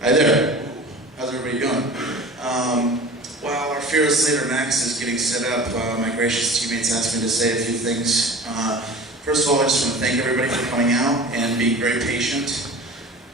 Hi there. How's everybody doing? While our fearless leader Max is getting set up, my gracious teammates asked me to say a few things. First of all, I just want to thank everybody for coming out and being very patient.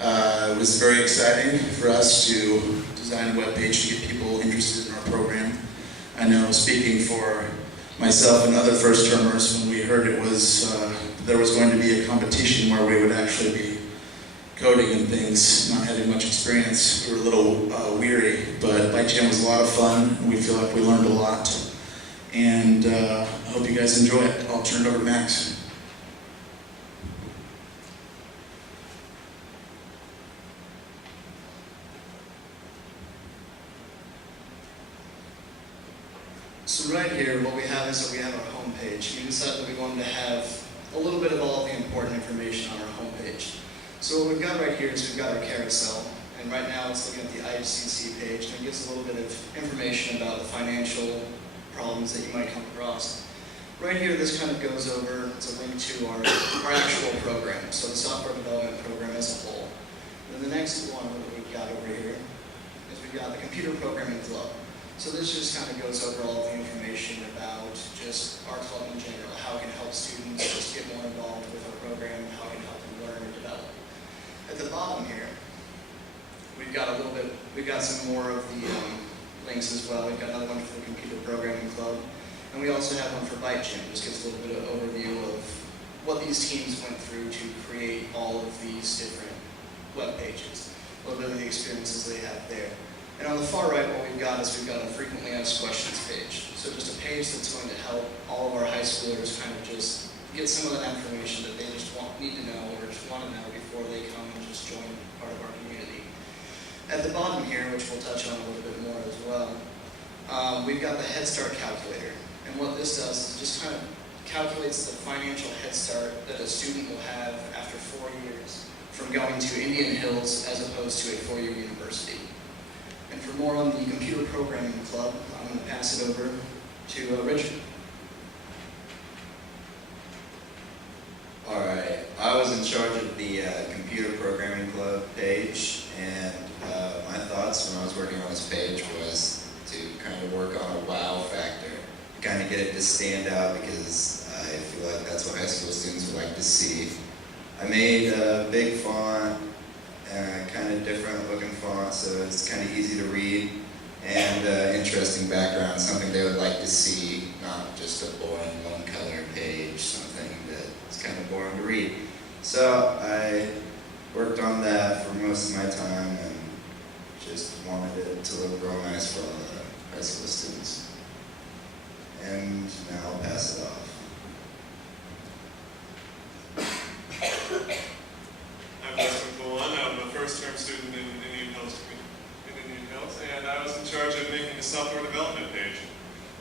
It was very exciting for us to design a webpage to get people interested in our program. I know, speaking for myself and other first-termers, when we heard it was there was going to be a competition where we would actually be coding and things, not having much experience, we were a little weary, but ByteJam was a lot of fun, and we feel like we learned a lot. And I hope you guys enjoy it. I'll turn it over to Max. So right here, what we have is that we have our home page. We decided that we wanted to have a little bit of all the important information on our home page. So what we've got right here is we've got our carousel, and right now it's looking at the IHCC page, and it gives a little bit of information about the financial problems that you might come across. Right here, this kind of goes over, it's a link to our actual program, so the software development program as a whole. And the next one that we've got over here is we've got the computer programming club. So this just kind of goes over all of the information about just our club in general, how it can help students just get more involved with our program, how it can help them learn and develop. At the bottom here, we've got some more of the links as well. We've got another one for the computer programming club, and we also have one for ByteJam. Just gives a little bit of overview of what these teams went through to create all of these different web pages, a little bit of the experiences they have there. And on the far right, what we've got is we've got a frequently asked questions page. So just a page that's going to help all of our high schoolers kind of just get some of that information that they just need to know or just want to know before they come and just join part of our community. At the bottom here, which we'll touch on a little bit more as well, we've got the Head Start calculator. And what this does is just kind of calculates the financial head start that a student will have after 4 years from going to Indian Hills as opposed to a four-year university. And for more on the computer programming club, I'm going to pass it over to Richard. Alright, I was in charge of the computer programming club page, and my thoughts when I was working on this page was to kind of work on a wow factor, kind of get it to stand out because I feel like that's what high school students would like to see. I made a big font, kind of different looking font, so it's kind of easy to read, and interesting background, something they would like to see, not just a boring one color page, something that's kind of boring to read. So I worked on that for most of my time and just wanted it to look real nice for all the high school students. And now I'll pass it off. I'm a first-term student in Indian Hills, and I was in charge of making a software development page.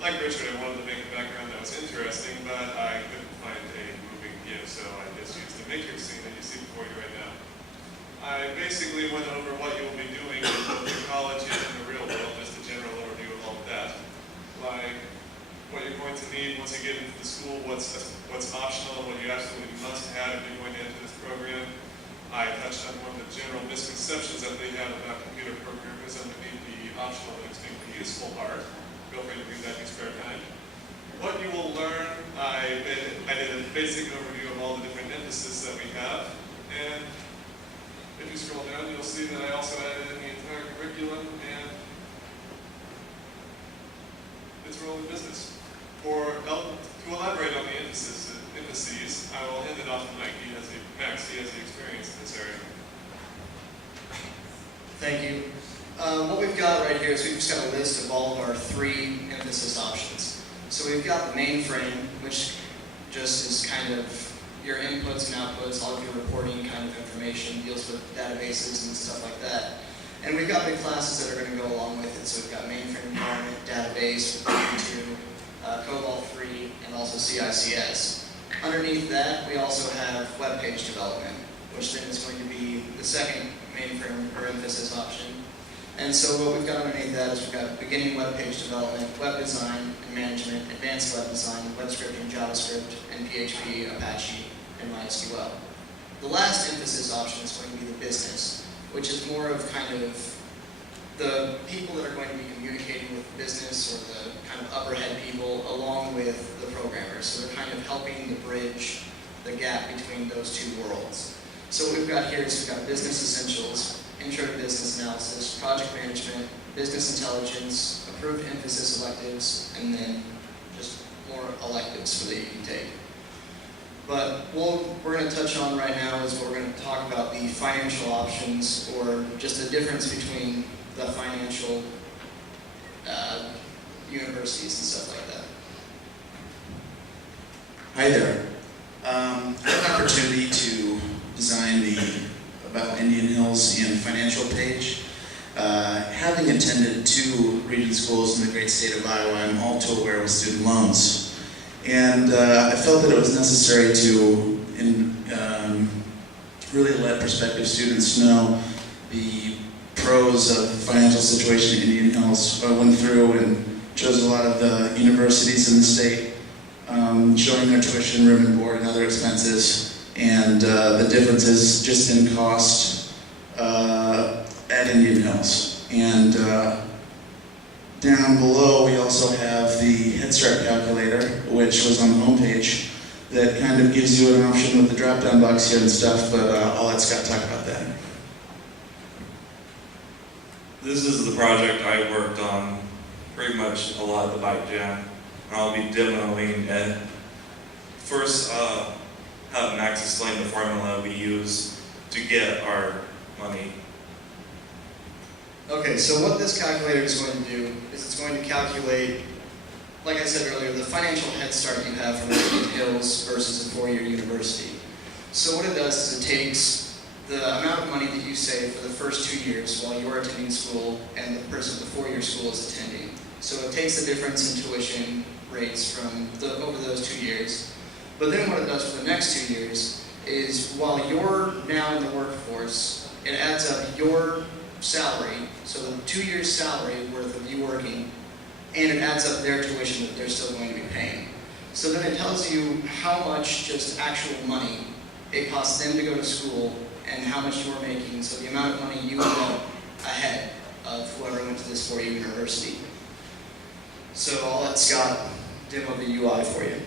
Like Richard, I wanted to make a background that was interesting, but I couldn't find a moving GIF, so I just used the maker scene that you see before you right now. I basically went over what you'll be doing in both the college and in the real world, just a general overview of all of that. Like what you're going to need once you get into the school, what's optional, what you absolutely must have if you're going to enter this program. I touched on one of the general misconceptions that they have about computer programmers underneath the optional and extremely useful part. Feel free to read that in your spare time. What you will learn, I did a basic overview of all the different emphases that we have. And if you scroll down, you'll see that I also added in the entire curriculum and its role in business. To elaborate on the emphases, I will hand it off to Mike. Max, he has the experience in this area. Kind Thank you. What we've got right here is we've just got a list of all of our 3 emphasis options. So we've got the mainframe, which just is kind of your inputs and outputs, all of your reporting kind of information, deals with databases and stuff like that. And we've got big classes that are going to go along with it. So we've got mainframe environment, database, Ubuntu, COBOL 3, and also CICS. Underneath that, we also have web page development, which then is going to be the second mainframe or emphasis option. And so what we've got underneath that is we've got beginning web page development, web design and management, advanced web design, web scripting, JavaScript, and PHP, Apache, and MySQL. The last emphasis option is going to be the business, which is more of kind of the people that are going to be communicating with business or the kind of upper head people along with the programmers. So they're kind of helping to bridge the gap between those two worlds. So what we've got here is we've got business essentials, intro to business analysis, project management, business intelligence, approved emphasis electives, and then just more electives that you can take. But what we're going to touch on right now is we're going to talk about the financial options, or just the difference between the financial universities and stuff like that. Hi there. I had an opportunity to design the About Indian Hills and financial page. Having attended 2 region schools in the great state of Iowa, I'm all too aware of student loans. And I felt that it was necessary to really let prospective students know the pros of the financial situation in Indian Hills. I went through and chose a lot of the universities in the state, showing their tuition, room and board, and other expenses, and the differences just in cost at Indian Hills. And down below, we also have the Head Start calculator, which was on the homepage, that kind of gives you an option with the drop-down box here and stuff, but I'll let Scott talk about that. This is the project I worked on pretty much a lot of the ByteJam. I'll be demoing it. First, have Max explain the formula we use to get our money. Okay, so what this calculator is going to do is it's going to calculate, like I said earlier, the financial head start you have from Indian Hills versus a 4-year university. So what it does is it takes the amount of money that you save for the first 2 years while you're attending school and the person at the 4-year school is attending. So it takes the difference in tuition rates from over those 2 years. But then what it does for the next 2 years is while you're now in the workforce, it adds up your salary, so the 2 years salary worth of you working, and it adds up their tuition that they're still going to be paying. So then it tells you how much just actual money it costs them to go to school and how much you're making, so the amount of money you end up ahead of whoever went to this 4-year university. So I'll let Scott demo the UI for you.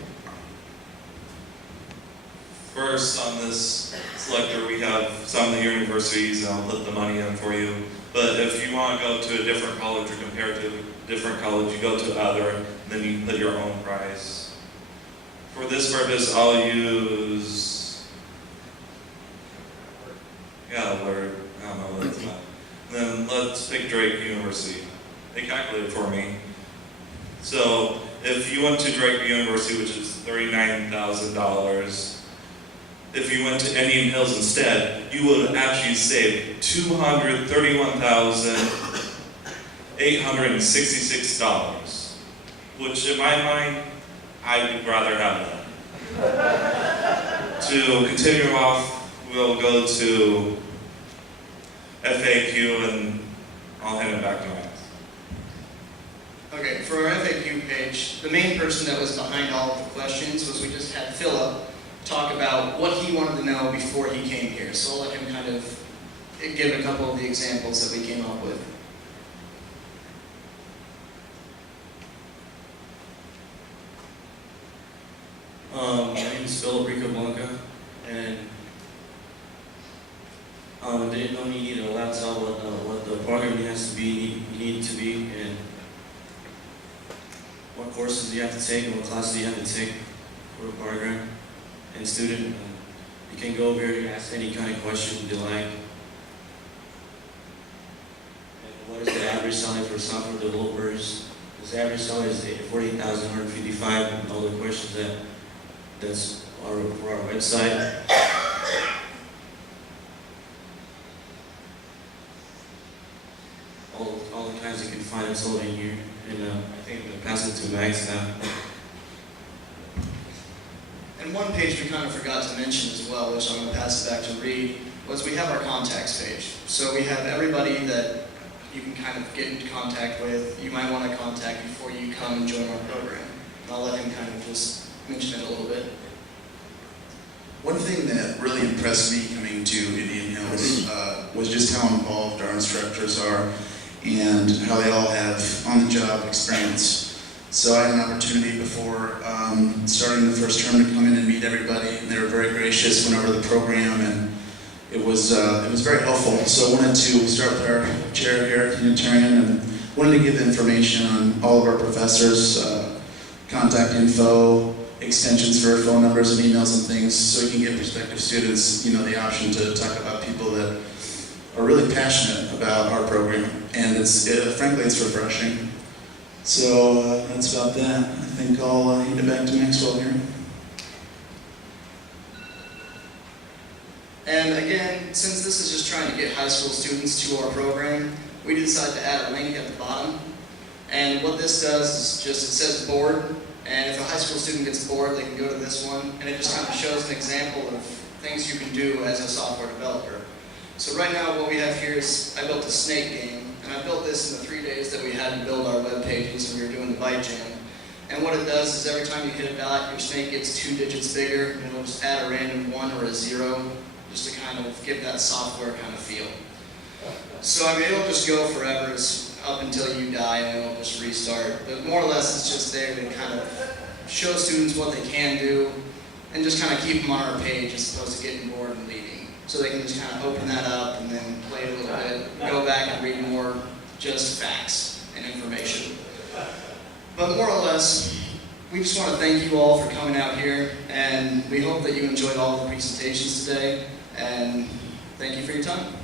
First, on this selector, we have some of the universities, and I'll put the money in for you. But if you want to go to a different college or compare to a different college, you go to other, and then you put your own price. For this purpose, I'll use, Word, I don't know what it's about. Then let's pick Drake University. They calculated for me. So if you went to Drake University, which is $39,000, if you went to Indian Hills instead, you would actually save $231,866, which in my mind, I would rather have that. To continue off, we'll go to FAQ and I'll hand it back to Max. Okay, for our FAQ page, the main person that was behind all of the questions was we just had Philip talk about what he wanted to know before he came here. So I'll let him kind of give a couple of the examples that we came up with. My name is Philip Rico Blanca, and I didn't know you needed a laptop, what the programming has to be, you need to be, and what courses you have to take, and what classes you have to take for the program and student. And you can go over here and ask any kind of question you like. And what is the average salary for software developers? This average salary is $48,155, and all the questions that's for our website. All the kinds you can find, it's all in here. And I think I'm going to pass it to Max now. And one page we kind of forgot to mention as well, which I'm going to pass it back to Reed, was we have our contacts page. So we have everybody that you can kind of get into contact with, you might want to contact before you come and join our program. And I'll let him kind of just mention it a little bit. One thing that really impressed me coming to Indian Hills was just how how involved our instructors are and how they all have on-the-job experience. So I had an opportunity before starting the first term to come in and meet everybody, and they were very gracious, went over the program, and it was very helpful. So I wanted to start with our chair here, Unitarian, and wanted to give information on all of our professors, contact info, extensions for frankly numbers and emails and things, so you can give prospective students, the option to talk about people that are really passionate about our program, and frankly, it's refreshing. So that's about that. I think I'll hand it back to Maxwell here. And again, since this is just trying to get high school students to our program, we decided to add a link at the bottom. And what this does is it says board, and if a high school student gets bored, they can go to this one, and it just kind of shows an example of things you can do as a software developer. So right now what we have here is, I built a snake game, and I built this in the 3 days that we had to build our web pages and we were doing the ByteJam. And what it does is every time you hit a dot, your snake gets 2 digits bigger, and it'll just add a random 1 or a 0, just to kind of give that software kind of feel. So I mean, it'll just go forever, it's up until you die, and it'll just restart. But more or less, it's just there to kind of show students what they can do, and just kind of keep them on our page as opposed to getting bored and leaving. So they can just kind of open that up and then play a little bit, go back and read more just facts and information. But more or less, we just want to thank you all for coming out here, and we hope that you enjoyed all the presentations today, and thank you for your time.